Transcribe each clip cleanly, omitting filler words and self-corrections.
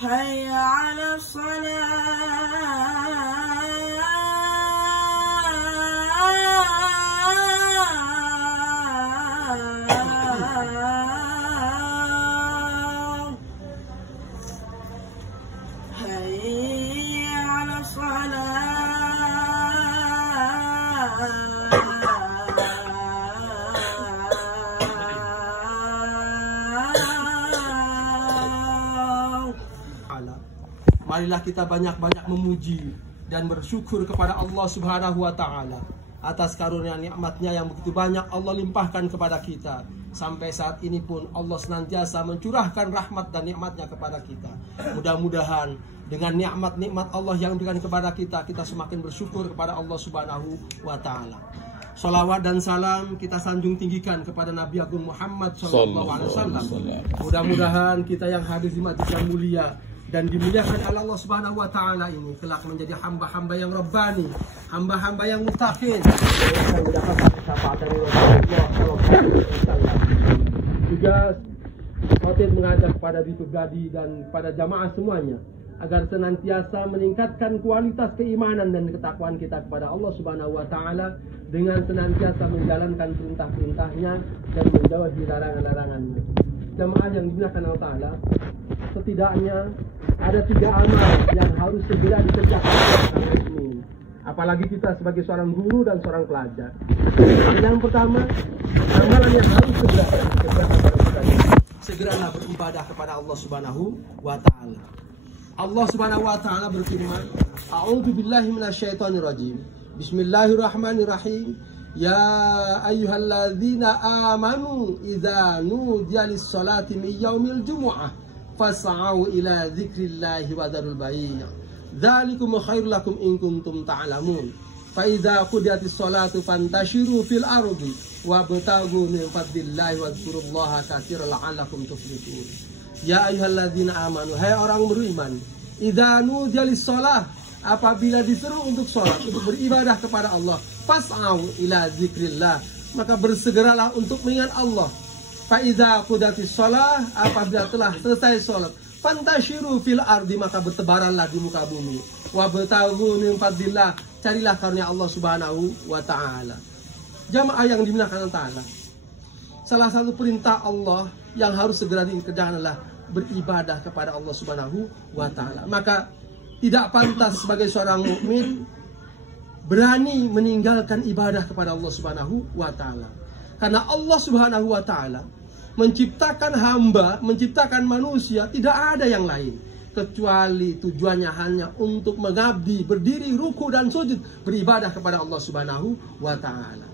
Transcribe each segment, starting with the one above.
hayya 'ala salat, hayya 'ala salat. Marilah kita banyak-banyak memuji dan bersyukur kepada Allah Subhanahu wa Ta'ala atas karunia nikmatnya yang begitu banyak Allah limpahkan kepada kita. Sampai saat ini pun Allah senantiasa mencurahkan rahmat dan nikmatnya kepada kita. Mudah-mudahan dengan nikmat-nikmat Allah yang diberikan kepada kita, kita semakin bersyukur kepada Allah Subhanahu wa Ta'ala. Salawat dan salam kita sanjung tinggikan kepada Nabi Agung Muhammad SAW. Mudah-mudahan kita yang hadir di majelis yang mulia dan dimuliakan oleh Allah Subhanahu wa Ta'ala ini kelak menjadi hamba-hamba yang rabbani, hamba-hamba yang muttaqin, yang mendapatkan syafaat dari Rasulullah SAW. Juga khotib mengajak kepada Bitu Gadi dan pada jamaah semuanya agar senantiasa meningkatkan kualitas keimanan dan ketakwaan kita kepada Allah Subhanahu wa Ta'ala dengan senantiasa menjalankan perintah-perintahnya dan menjauhi larangan-larangannya. Jamaah yang dimuliakan Allah Ta'ala, setidaknya ada 3 amal yang harus segera dikerjakan oleh seorang mukmin. Apalagi kita sebagai seorang guru dan seorang pelajar. Yang pertama, amalan yang harus segera dikerjakan oleh kita. Segeralah beribadah kepada Allah Subhanahu wa Ta'ala. Allah Subhanahu wa Ta'ala berfirman, A'udzu billahi minasyaitonir rajim. Bismillahirrahmanirrahim. Ya ayyuhalladzina amanu idza nudiya lis-salati min yaumil jumu'ah fas'au ila dzikrillahi wa dzarul bai'. Dzalikum khairul lakum in kuntum ta'lamun. Fa idza qudiyatis salatu fantashiru fil ardi wabtaghu min fadlillahi wadhkurullaha katsiran la'allakum tuflihun. Ya ayyuhalladzina amanu, hai orang beriman, idza nudiya lis-salah, apabila diseru untuk sholat, untuk beribadah kepada Allah, fas'au ila zikrillah, maka bersegeralah untuk mengingat Allah. Fa'idha qudatis sholah, apabila telah selesai sholat, fantashiru fil ardi, maka bertebaranlah di muka bumi. Wabtaghu min fadlillah, carilah karunia Allah Subhanahu wa Ta'ala. Jamaah yang dimuliakan Allah Ta'ala, salah satu perintah Allah yang harus segera dikerjakan adalah beribadah kepada Allah Subhanahu wa Ta'ala. Maka tidak pantas sebagai seorang mukmin berani meninggalkan ibadah kepada Allah Subhanahu wa Ta'ala. Karena Allah Subhanahu wa Ta'ala menciptakan hamba, menciptakan manusia, tidak ada yang lain kecuali tujuannya hanya untuk mengabdi, berdiri, ruku dan sujud, beribadah kepada Allah Subhanahu wa Ta'ala.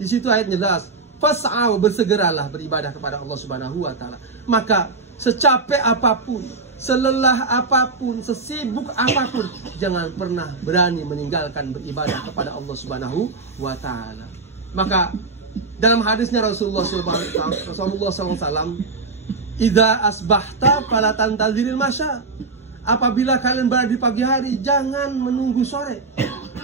Di situ ayat jelas, fas'au, bersegeralah beribadah kepada Allah Subhanahu wa Ta'ala. Maka secapek apapun, selelah apapun, sesibuk apapun, jangan pernah berani meninggalkan beribadah kepada Allah Subhanahu wa Ta'ala. Maka dalam hadisnya Rasulullah SAW, idza asbahta fala tantaziril masya, apabila kalian berada di pagi hari, jangan menunggu sore.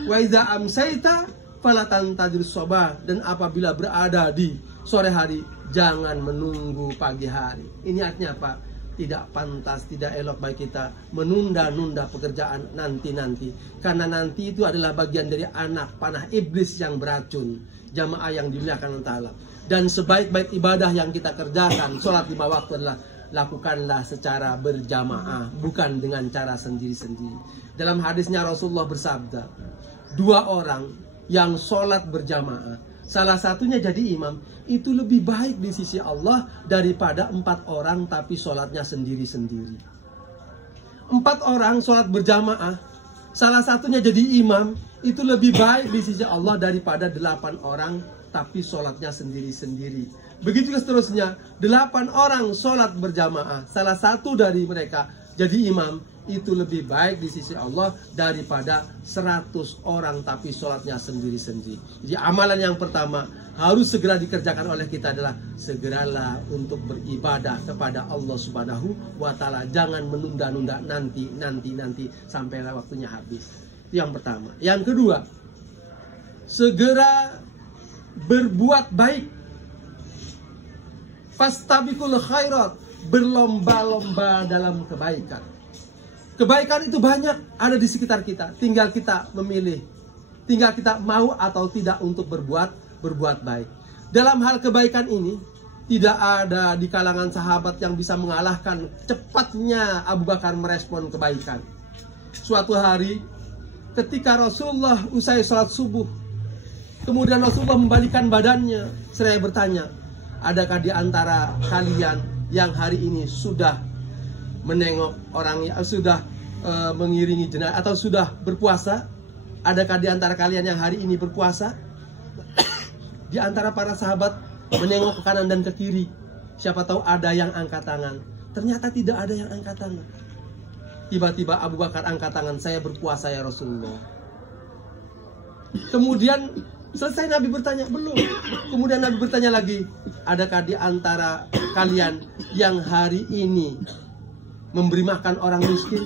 Wa idza amsayta fala tantazirus sabah, dan apabila berada di sore hari, jangan menunggu pagi hari. Ini artinya apa? Tidak pantas, tidak elok bagi kita menunda-nunda pekerjaan nanti-nanti. Karena nanti itu adalah bagian dari anak panah iblis yang beracun. Jamaah yang dimuliakan Allah Ta'ala. Dan sebaik-baik ibadah yang kita kerjakan, sholat 5 waktu, adalah lakukanlah secara berjamaah, bukan dengan cara sendiri-sendiri. Dalam hadisnya Rasulullah bersabda, 2 orang yang sholat berjamaah, salah satunya jadi imam, itu lebih baik di sisi Allah daripada 4 orang tapi sholatnya sendiri-sendiri. 4 orang sholat berjamaah, salah satunya jadi imam, itu lebih baik di sisi Allah daripada 8 orang tapi sholatnya sendiri-sendiri. Begitu seterusnya, 8 orang sholat berjamaah, salah satu dari mereka jadi imam, itu lebih baik di sisi Allah daripada 100 orang tapi sholatnya sendiri-sendiri. Jadi amalan yang pertama harus segera dikerjakan oleh kita adalah segeralah untuk beribadah kepada Allah Subhanahu wa Ta'ala. Jangan menunda-nunda nanti sampai waktunya habis. Itu yang pertama. Yang kedua, segera berbuat baik. Fastabiqul khairat, berlomba-lomba dalam kebaikan. Kebaikan itu banyak ada di sekitar kita. Tinggal kita memilih. Tinggal kita mau atau tidak untuk berbuat baik. Dalam hal kebaikan ini, tidak ada di kalangan sahabat yang bisa mengalahkan cepatnya Abu Bakar merespon kebaikan. Suatu hari, ketika Rasulullah usai sholat subuh, kemudian Rasulullah membalikan badannya, seraya bertanya, adakah di antara kalian yang hari ini sudah menengok orang yang sudah mengiringi jenazah atau sudah berpuasa? Adakah di antara kalian yang hari ini berpuasa? Di antara para sahabat menengok ke kanan dan ke kiri. Siapa tahu ada yang angkat tangan. Ternyata tidak ada yang angkat tangan. Tiba-tiba Abu Bakar angkat tangan, saya berpuasa ya Rasulullah. Kemudian selesai Nabi bertanya, belum. Kemudian Nabi bertanya lagi, adakah di antara kalian yang hari ini memberi makan orang miskin?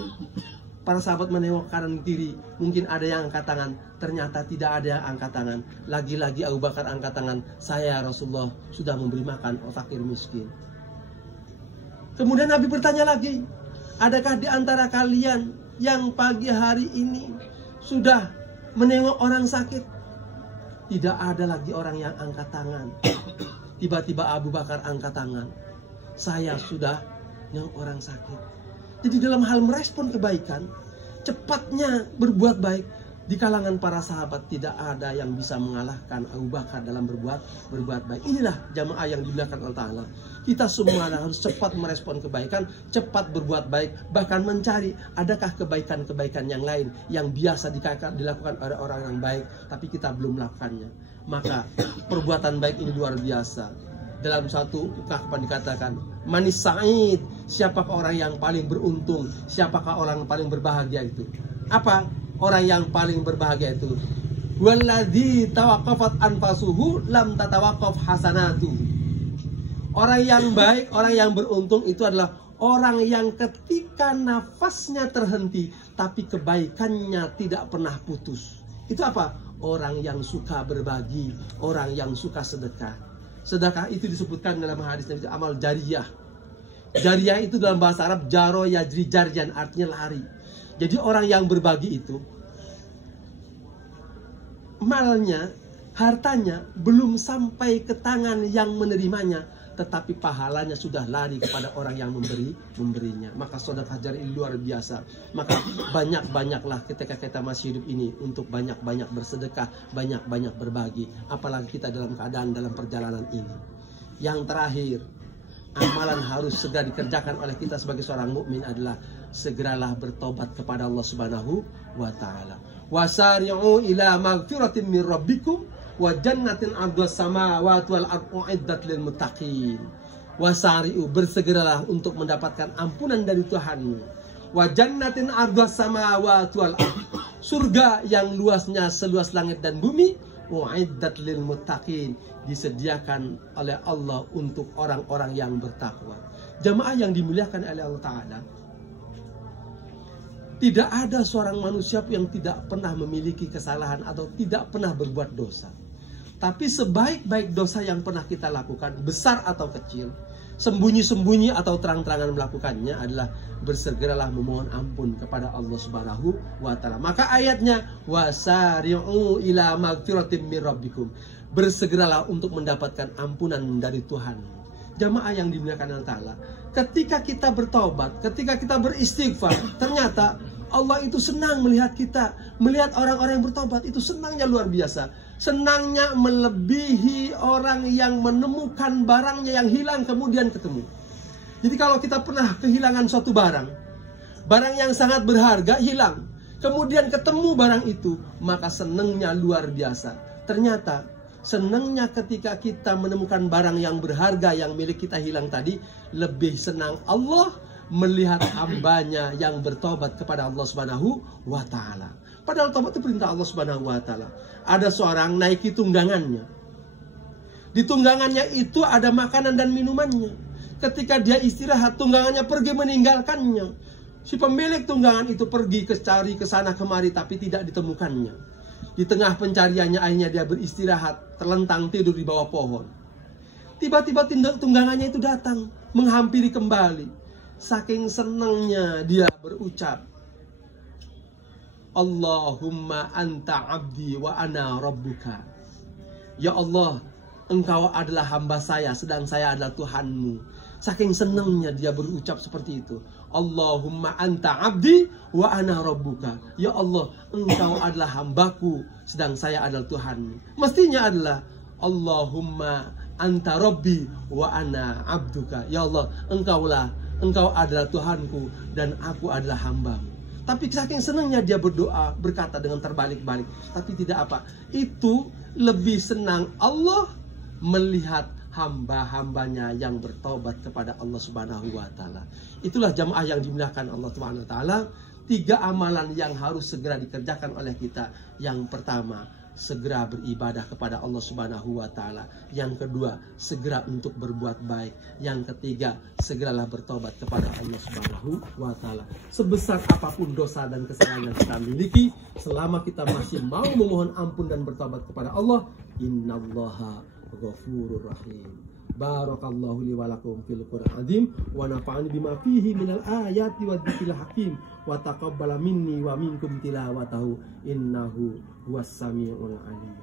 Para sahabat menengok kanan kiri, mungkin ada yang angkat tangan. Ternyata tidak ada yang angkat tangan. Lagi-lagi Abu Bakar angkat tangan, saya Rasulullah sudah memberi makan fakir miskin. Kemudian Nabi bertanya lagi, adakah di antara kalian yang pagi hari ini sudah menengok orang sakit? Tidak ada lagi orang yang angkat tangan. Tiba-tiba Abu Bakar angkat tangan, saya sudah nengok orang sakit. Jadi dalam hal merespon kebaikan, cepatnya berbuat baik, di kalangan para sahabat tidak ada yang bisa mengalahkan Abu Bakar dalam berbuat baik. Inilah jamaah yang dimuliakan Allah Ta'ala. Kita semua harus cepat merespon kebaikan, cepat berbuat baik, bahkan mencari adakah kebaikan-kebaikan yang lain yang biasa dilakukan oleh orang yang baik, tapi kita belum melakukannya. Maka perbuatan baik ini luar biasa. Dalam satu ungkapan dikatakan, manis sa'id, siapakah orang yang paling beruntung, siapakah orang yang paling berbahagia itu? Apa orang yang paling berbahagia itu? Walladzi tawaqqafat anfasuhu lam tatawaqqaf hasanatu. Orang yang baik, orang yang beruntung itu adalah orang yang ketika nafasnya terhenti tapi kebaikannya tidak pernah putus. Itu apa? Orang yang suka berbagi, orang yang suka sedekah. Sedekah itu disebutkan dalam hadis Nabi, amal jariyah. Jariyah itu dalam bahasa Arab jaro yajri jarjan, artinya lari. Jadi orang yang berbagi itu malnya, hartanya belum sampai ke tangan yang menerimanya, tetapi pahalanya sudah lari kepada orang yang memberinya. Maka sedekah jariyah luar biasa. Maka banyak-banyaklah ketika kita masih hidup ini untuk banyak-banyak bersedekah, banyak-banyak berbagi. Apalagi kita dalam keadaan dalam perjalanan ini. Yang terakhir, amalan harus segera dikerjakan oleh kita sebagai seorang mukmin adalah segeralah bertobat kepada Allah Subhanahu wa taala. Wasari'u ila magfiratin min rabbikum wa jannatin 'ardhas samawati wal ardu 'iddat lil muttaqin. Wasari'u, bersegeralah untuk mendapatkan ampunan dari Tuhanmu. Wa jannatin 'ardhas samawati wal ardu, surga yang luasnya seluas langit dan bumi, 'iddat lil muttaqin, disediakan oleh Allah untuk orang-orang yang bertakwa. Jamaah yang dimuliakan oleh Allah Ta'ala, tidak ada seorang manusia yang tidak pernah memiliki kesalahan atau tidak pernah berbuat dosa. Tapi sebaik-baik dosa yang pernah kita lakukan, besar atau kecil, sembunyi-sembunyi atau terang-terangan melakukannya, adalah bersegeralah memohon ampun kepada Allah Subhanahu wa taala. Maka ayatnya, wasari'u ila magfiratin min rabbikum, bersegeralah untuk mendapatkan ampunan dari Tuhan. Jamaah yang dimuliakan Allah Ta'ala, ketika kita bertobat, ketika kita beristighfar, ternyata Allah itu senang melihat kita, melihat orang-orang yang bertobat. Itu senangnya luar biasa. Senangnya melebihi orang yang menemukan barangnya yang hilang kemudian ketemu. Jadi kalau kita pernah kehilangan suatu barang, barang yang sangat berharga hilang, kemudian ketemu barang itu, maka senangnya luar biasa. Ternyata senangnya ketika kita menemukan barang yang berharga yang milik kita hilang tadi, lebih senang Allah melihat hambanya yang bertobat kepada Allah Subhanahu wa taala. Padahal tobat itu perintah Allah Subhanahu wa taala. Ada seorang naiki tunggangannya. Di tunggangannya itu ada makanan dan minumannya. Ketika dia istirahat, tunggangannya pergi meninggalkannya. Si pemilik tunggangan itu pergi cari ke sana kemari tapi tidak ditemukannya. Di tengah pencariannya akhirnya dia beristirahat, terlentang tidur di bawah pohon. Tiba-tiba tunggangannya itu datang, menghampiri kembali. Saking senangnya dia berucap, Allahumma anta abdi wa ana rabbuka. Ya Allah, Engkau adalah hamba saya, sedang saya adalah Tuhanmu. Saking senangnya dia berucap seperti itu. Allahumma anta abdi wa ana rabbuka. Ya Allah, Engkau adalah hambaku, sedang saya adalah Tuhanmu. Mestinya adalah Allahumma anta rabbi wa ana abduka. Ya Allah, Engkau adalah Tuhanku dan aku adalah hambamu. Tapi saking senangnya dia berdoa, berkata dengan terbalik-balik. Tapi tidak apa, itu lebih senang Allah melihat hamba-hambanya yang bertobat kepada Allah Subhanahu wa Ta'ala. Itulah jamaah yang dimuliakan Allah Subhanahu wa Ta'ala. 3 amalan yang harus segera dikerjakan oleh kita. Yang pertama, segera beribadah kepada Allah Subhanahu wa Ta'ala. Yang kedua, segera untuk berbuat baik. Yang ketiga, segeralah bertobat kepada Allah Subhanahu wa Ta'ala. Sebesar apapun dosa dan kesalahan yang kita miliki, selama kita masih mau memohon ampun dan bertobat kepada Allah, innallaha ghafurur rahim. Barakallahu li wa lakum fil Qur'an azim wa nafa'ani bima fihi minal ayati wa dzikril hakim wa taqabbala minni wa minkum tilawatahu innahu huwas samiul alim.